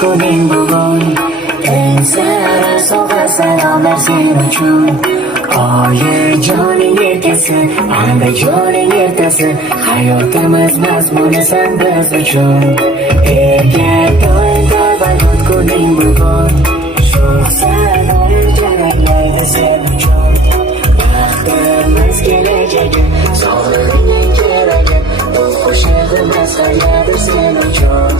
kuning bugun. Eng sara sovg'a salomlar sen uchun. Oyijoning erkasi, Andijoning ertasi, hayotimiz mazmunisan biz uchun. Erga tolta kuning bugun. Sho'x sadoir jaranglaydi sen uchun. Baxtimiz kelajagi, sog'lig'ing keragi, bu qo'shig'imiz hayotdir sen uchun.